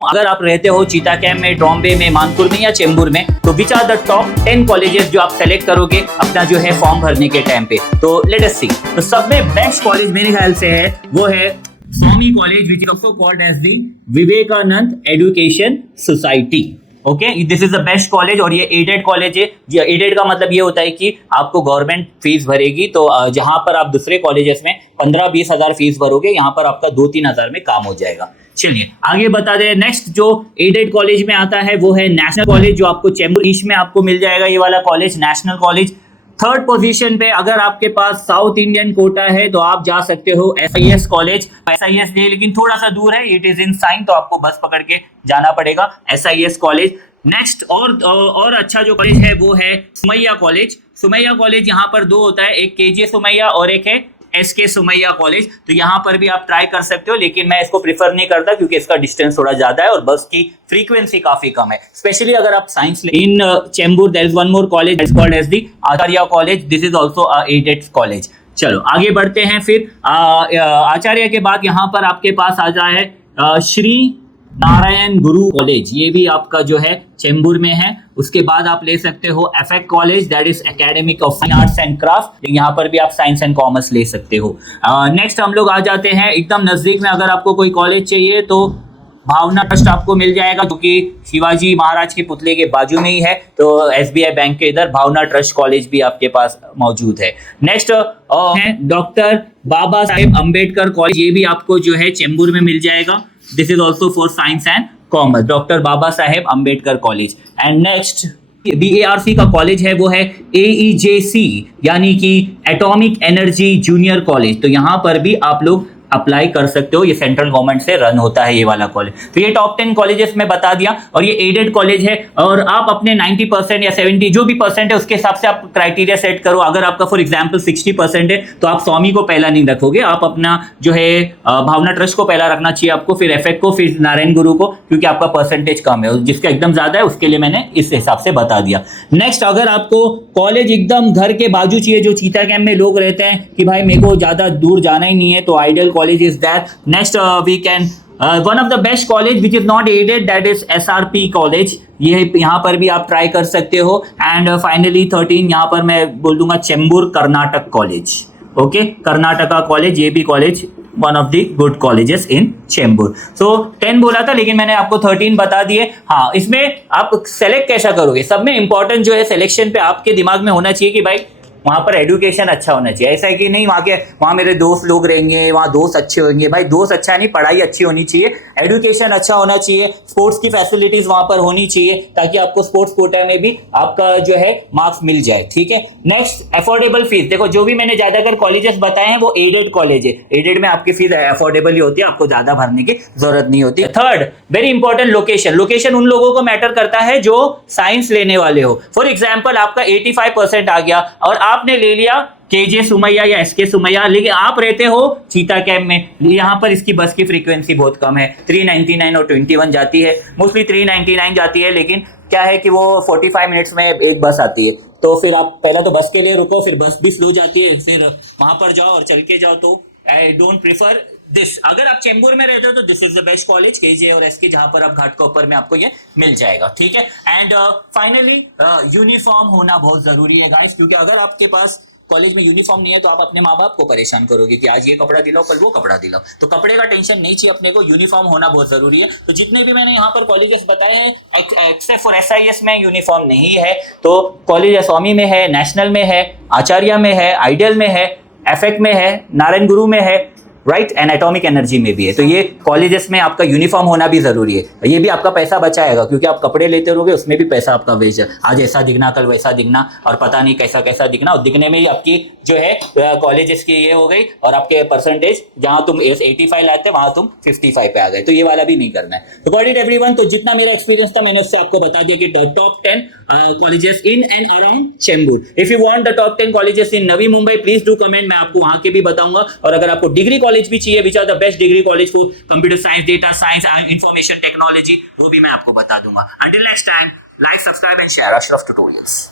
अगर आप रहते हो चीता कैम्प में, ट्रॉम्बे में, मानपुर में या चेंबूर में, तो which are the top 10 colleges जो आप सेलेक्ट करोगे अपना जो है फॉर्म भरने के टाइम पे। तो लेट अस सी। तो सब में बेस्ट कॉलेज मेरे ख्याल से है वो है Swami college, which is also called as the Vivekanand education society. Okay, this is the best college और ये एडेड कॉलेज है। एडेड का मतलब ये होता है कि आपको गवर्नमेंट फीस भरेगी, तो जहां पर आप दूसरे कॉलेजेस में 15-20 हजार फीस भरोगे, यहाँ पर आपका 2-3 हजार में काम हो जाएगा। चलिए आगे बता दें। नेक्स्ट जो एडेड कॉलेज में आता है वो है नेशनल कॉलेज, जो आपको चेंबूर ईस्ट में आपको मिल जाएगा ये वाला college, national college. Third position पे अगर आपके पास साउथ इंडियन कोटा है तो आप जा सकते हो SIS कॉलेज। SIS लेकिन थोड़ा सा दूर है, इट इज इन साइन, तो आपको बस पकड़ के जाना पड़ेगा SIS कॉलेज। नेक्स्ट और अच्छा जो कॉलेज है वो है सुमैया कॉलेज। सुमैया कॉलेज यहाँ पर दो होता है, एक KJ सुमैया और एक है SK सुमैया कॉलेज। तो यहाँ पर भी आप ट्राई कर सकते हो, लेकिन मैं इसको प्रीफर नहीं करता क्योंकि इसका डिस्टेंस थोड़ा ज्यादा है और बस की फ्रीक्वेंसी काफी कम है, स्पेशली अगर आप साइंस ले। In Chembur there is one more college that's called as the Acharya college, this is also a aided college. चलो आगे बढ़ते हैं। फिर आचार्य के बाद यहाँ पर आपके पास आ जाए श्री नारायण गुरु कॉलेज, ये भी आपका जो है चेंबूर में है। उसके बाद आप ले सकते हो FAC college, that is academic of fine arts and craft, यहाँ पर भी आप साइंस एंड कॉमर्स ले सकते हो। नेक्स्ट हम लोग आ जाते हैं एकदम नजदीक में, अगर आपको कोई कॉलेज चाहिए तो भावना ट्रस्ट आपको मिल जाएगा, क्योंकि शिवाजी महाराज के पुतले के बाजू में ही है। तो SBI बैंक के इधर भावना ट्रस्ट कॉलेज भी आपके पास मौजूद है। नेक्स्ट है डॉक्टर बाबा साहेब अम्बेडकर कॉलेज, ये भी आपको जो है चेंबूर में मिल जाएगा। This is also for science and commerce, doctor Baba Saheb Ambedkar college. And next BARC का कॉलेज है वो है AEJC, यानी कि एटॉमिक एनर्जी जूनियर कॉलेज। तो यहाँ पर भी आप लोग अप्लाई कर सकते हो, ये सेंट्रल गवर्नमेंट से रन होता है ये वाला कॉलेज। तो ये टॉप 10 कॉलेजेस में बता दिया, और ये एडेड कॉलेज है। और आप अपने 90% या 70 जो भी परसेंट है उसके हिसाब से आप क्राइटेरिया सेट करो। अगर आपका फॉर एग्जांपल 60% है तो आप स्वामी को पहला नहीं रखोगे, आप अपना जो है भावना ट्रस्ट को पहला रखना चाहिए आपको, फिर FAC को, फिर नारायण गुरु को, क्योंकि आपका परसेंटेज कम है। जिसका एकदम ज्यादा है उसके लिए मैंने इस हिसाब से बता दिया। नेक्स्ट, अगर आपको कॉलेज एकदम घर के बाजू चाहिए, जो चीता कैम्प में लोग रहते हैं कि भाई मेरे को ज्यादा दूर जाना ही नहीं है, तो ideal college is that. Next we can one of the best college which is not aided, that is SRP college, ये यहाँ पर भी आप ट्राई कर सकते हो। एंड फाइनली 13 यहाँ पर मैं बोल दूंगा Chembur Karnataka college. Okay, Karnataka college, ये भी college one of the good colleges in Chembur. So 10 बोला था लेकिन मैंने आपको 13 बता दिए। हाँ, इसमें आप सेलेक्ट कैसा करोगे, सब में इंपॉर्टेंट जो है सिलेक्शन पे आपके दिमाग में होना चाहिए कि भाई वहाँ पर एजुकेशन अच्छा होना चाहिए। ऐसा है कि नहीं वहाँ मेरे दोस्त लोग रहेंगे, वहाँ दोस्त अच्छे होंगे। भाई दोस्त अच्छा नहीं, पढ़ाई अच्छी होनी चाहिए, एजुकेशन अच्छा होना चाहिए, स्पोर्ट्स की फैसिलिटीज वहाँ पर होनी चाहिए, ताकि आपको स्पोर्ट्स कोटा में भी आपका जो है मार्क्स मिल जाए। ठीक है। Next, affordable fees. देखो जो भी मैंने ज्यादातर कॉलेजेस बताए हैं वो एडेड कॉलेज है, एडेड में आपकी फीस अफोर्डेबल ही होती है, आपको ज्यादा भरने की जरूरत नहीं होती। Third, very important, location. Location उन लोगों को मैटर करता है जो साइंस लेने वाले हो। फॉर एग्जाम्पल आपका 85% आ गया और आपने ले लिया KJ सुमैया या SK सुमैया, लेकिन आप रहते हो चीता कैम्प में, यहाँ पर इसकी बस की फ्रीक्वेंसी बहुत कम है, 399 और 21 जाती है, मोस्टली 399 जाती है, लेकिन क्या है कि वो 45 मिनट्स में एक बस आती है। तो फिर आप पहले तो बस के लिए रुको, फिर बस भी स्लो जाती है, फिर वहां पर जाओ और चल के जाओ। तो आई डोंट प्रीफर दिस। अगर आप चेंबूर में रहते हो तो this is the best college, KJ और SK, जहां पर आप घाट के ऊपर में आपको ये मिल जाएगा। ठीक है। एंड फाइनली यूनिफॉर्म होना बहुत जरूरी है गाइस, क्योंकि अगर आपके पास कॉलेज में यूनिफॉर्म नहीं है तो आप अपने माँ बाप को परेशान करोगे कि आज ये कपड़ा दिलाओ कल वो कपड़ा दिलाओ। तो कपड़े का टेंशन नहीं चाहिए अपने को, यूनिफॉर्म होना बहुत जरूरी है। तो जितने भी मैंने यहाँ पर कॉलेजेस बताए हैं एक्सेप्ट फॉर SIS में यूनिफॉर्म नहीं है, तो कॉलेज स्वामी में है, नेशनल में है, आचार्य में है, आइडियल में है, FAC में है, नारायण गुरु में है, राइट, एंड एटॉमिक एनर्जी में भी है। तो ये कॉलेजेस में आपका यूनिफॉर्म होना भी जरूरी है। ये भी आपका पैसा बचाएगा, क्योंकि आप कपड़े लेते रहोगे उसमें भी पैसा आपका वेस्ट है, आज ऐसा दिखना कल वैसा दिखना और पता नहीं कैसा कैसा दिखना, और दिखने में ही आपकी जो है कॉलेजेस की ये हो गई, और आपके परसेंटेज जहां तुम 85 लाते वहां तुम 55 पे आ गए। तो ये वाला भी नहीं करना है। तो गॉट इट एवरीवन। तो जितना मेरा एक्सपीरियंस था मैंने उससे आपको बता दिया कि top 10 colleges in and around Chembur. If you want the top 10 colleges in Navi Mumbai, please do comment, मैं आपको वहां के भी बताऊंगा। और अगर आपको डिग्री कॉलेज भी चाहिए, which are the best degree college for computer science, data science, information technology, वो भी मैं आपको बता दूंगा। Until next time, like, subscribe and share Ashraf tutorials.